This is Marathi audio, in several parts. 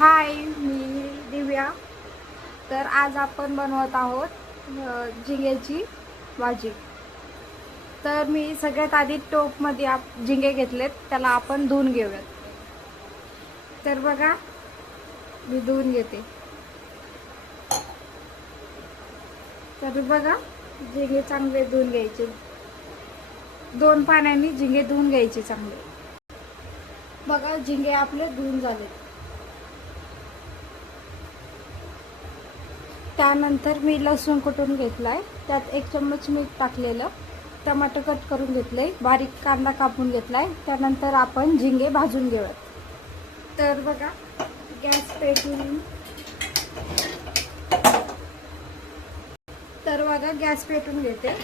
हाय, मी दिव्या. तर आज आपण बनवत आहोत झिंग्याची भाजी. तर मी सगळ्यात आधी टोपमध्ये झिंगे घेतलेत, त्याला आपण धुवून घेऊयात. तर बघा, मी धुवून घेते. तर बघा, झिंगे चांगले धुवून घ्यायचे. 2 पाण्याने झिंगे धुवून घ्यायचे चांगले. बघा, झिंगे आपले धुवून झाले. त्यानंतर मी लसूण कुटून घेतलाय, त्यात 1 चम्मच मीठ टाकलेलं, टमाटर कट करून घेतले, बारीक कांदा कापून घेतलाय. त्यानंतर आपण झिंगे भाजून घेऊयात. तर बघा, गॅस पेटून गॅस पेटून घेते.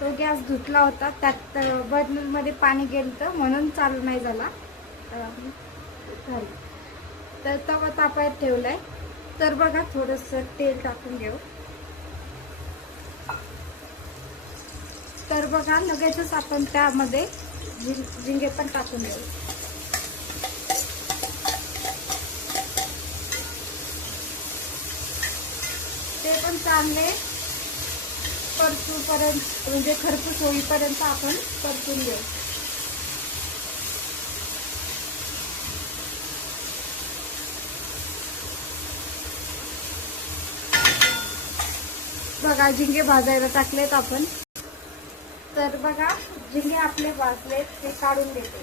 तो गॅस धुतला होता, त्यात बर्नरमध्ये पाणी गेलं म्हणून चालू नाही झाला. तर तवा तापायला ठेवलाय. तर बघा, थोडंसं तेल टाकून घेऊ. तर बघा, लगेचच आपण त्यामध्ये झिंगे पण टाकून घेऊ. ते पण चांगले परतूपर्यंत, म्हणजे खरपूस होईपर्यंत आपण परतून घेऊ. बघा, झिंगे भाजायला टाकलेत आपण. तर बघा, झिंगे आपले भाजलेत, ते काढून घेते.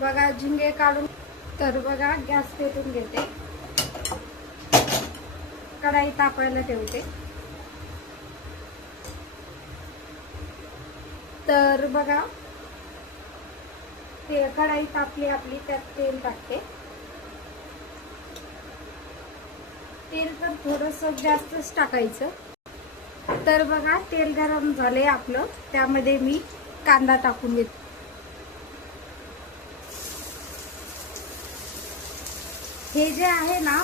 बघा, झिंगे काढून. तर बघा, गॅस पेटून घेते, कढाई तापायला ठेवते. तर बघा, ते कढाई तापली आपली, त्यात तेल टाकते. तेल तर थोडंसं जास्तच टाकायचं. तर बघा, तेल गरम झाले आपलं, त्यामध्ये मी कांदा टाकून घेते. हे जे आहे ना,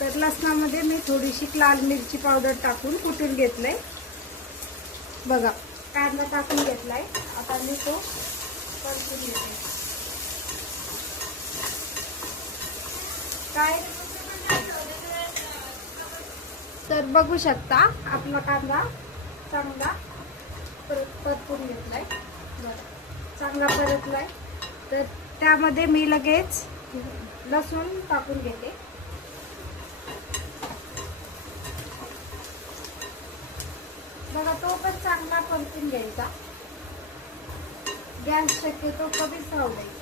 तर लसणामध्ये मी थोडीशी लाल मिरची पावडर टाकून कुटून घेतलंय. बघा, कांदा टाकून घेतलाय. आता मी तो परतून घेते. काय तर बघू शकता, आपला कांदा चांगला परतून घेतलाय. चांगला परतलाय. तर त्यामध्ये मी लगेच लसूण टाकून घेते. बघा, तो पण चांगला परतून घ्यायचा. गॅस शक्यतो कमीच राहू द्यायचा.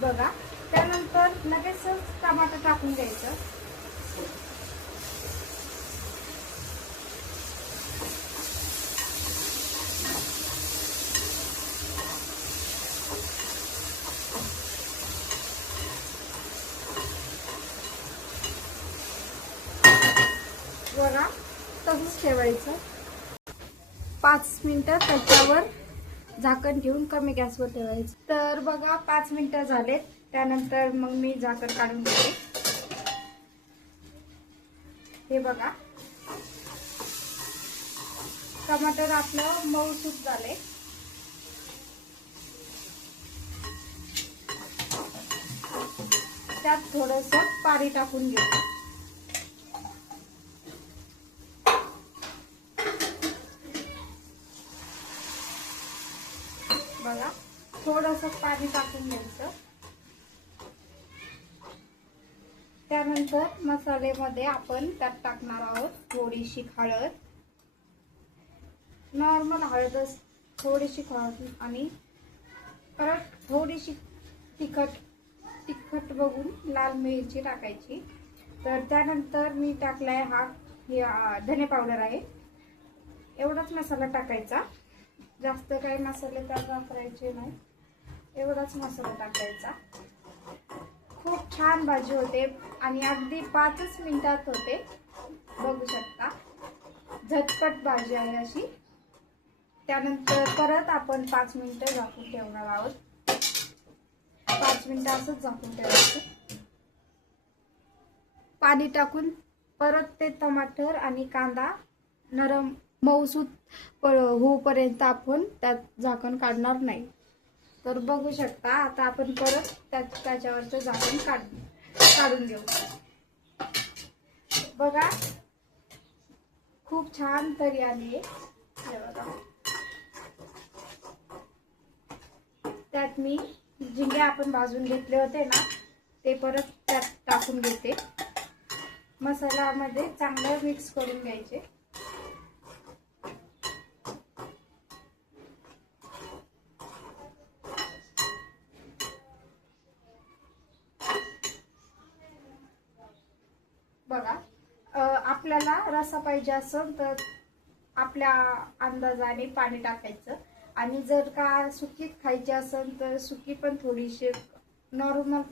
बघा, त्यानंतर लगेचच टमाटर टाकून घ्यायचं. बघा, तसंच ठेवायचं. 5 मिनिटं त्याच्यावर झाकण घेऊन कमी गॅसवर ठेवायचं. तर बघा, 5 मिनिटं झालेत. त्यानंतर मग मी झाकण काढून घेते. हे बघा, टमाटर आपलं मऊसूत झाले. त्यात थोडंसं पाणी टाकून घेऊ. बघा, थोडंसं पाणी टाकून घ्यायचं. त्यानंतर मसाल्यामध्ये आपण त्यात टाकणार आहोत थोडीशी हळद, नॉर्मल हळदच, थोडीशी हळद, आणि परत थोडीशी तिखट बघून लाल मिरची टाकायची. तर त्यानंतर मी टाकलाय धने पावडर आहे. एवढाच मसाला टाकायचा, जास्त काही मसाले त्यात वापरायचे नाही. एवढाच मसाला टाकायचा. खूप छान भाजी होते आणि अगदी 5 मिनिटात होते. बघू शकता, झटपट भाजी आहे अशी. त्यानंतर परत आपण 5 मिनिटं झाकून ठेवणार आहोत. मिनिटं असंच झाकून ठेवायचं. पाणी टाकून परत ते टमाटर आणि कांदा नरम मऊसूत होईपर्यंत आपण त्यात झाकण काढणार नाही. तर बघू शकता आता आपण परत त्याच्यावरचं झाकण काढून घेऊ. बघा खूप छान तरी आली आहे. बघा त्यात मी झिंगे आपण भाजून घेतले होते ना ते परत त्यात टाकून घेते. मसाल्यामध्ये चांगलं मिक्स करून घ्यायचे. बघा आपल्याला रस्सा पाहिजे असेल तर आपल्या अंदाजाने पाणी टाकायचं आणि जर का सुकी खायची असेल तर सुकी पण थोडीशी नॉर्मल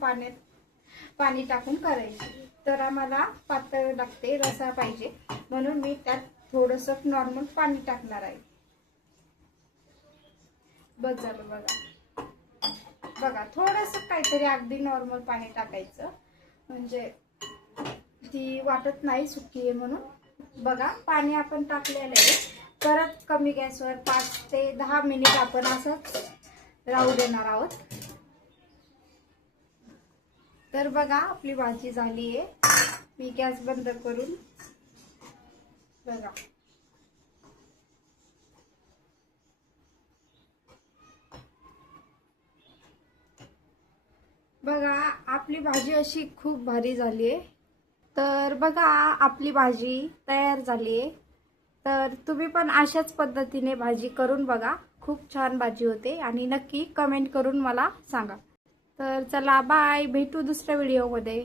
पाणी टाकून करायची. तर आम्हाला पातळ लागते रस्सा पाहिजे म्हणून मी त्यात थोडंसं नॉर्मल पाणी टाकणार आहे. बस झालं. बघा थोडंसं काहीतरी अगदी नॉर्मल पाणी टाकायचं म्हणजे ती वाटत नाही सुकी आहे म्हणून. बघा पाणी आपण टाकलेलं आहे. परत कमी गॅसवर 5 ते 10 मिनिट आपण असंच राहू देणार आहोत. तर बघा आपली भाजी झाली आहे. मी गॅस बंद करून बघा आपली भाजी अशी खूप भारी झाली आहे. तर बघा आपली भाजी तयार झाली आहे. तर तुम्ही पण अशाच पद्धतीने भाजी करून बघा. खूप छान भाजी होते आणि नक्की कमेंट करून मला सांगा. तर चला बाय, भेटू दुसऱ्या व्हिडिओमध्ये.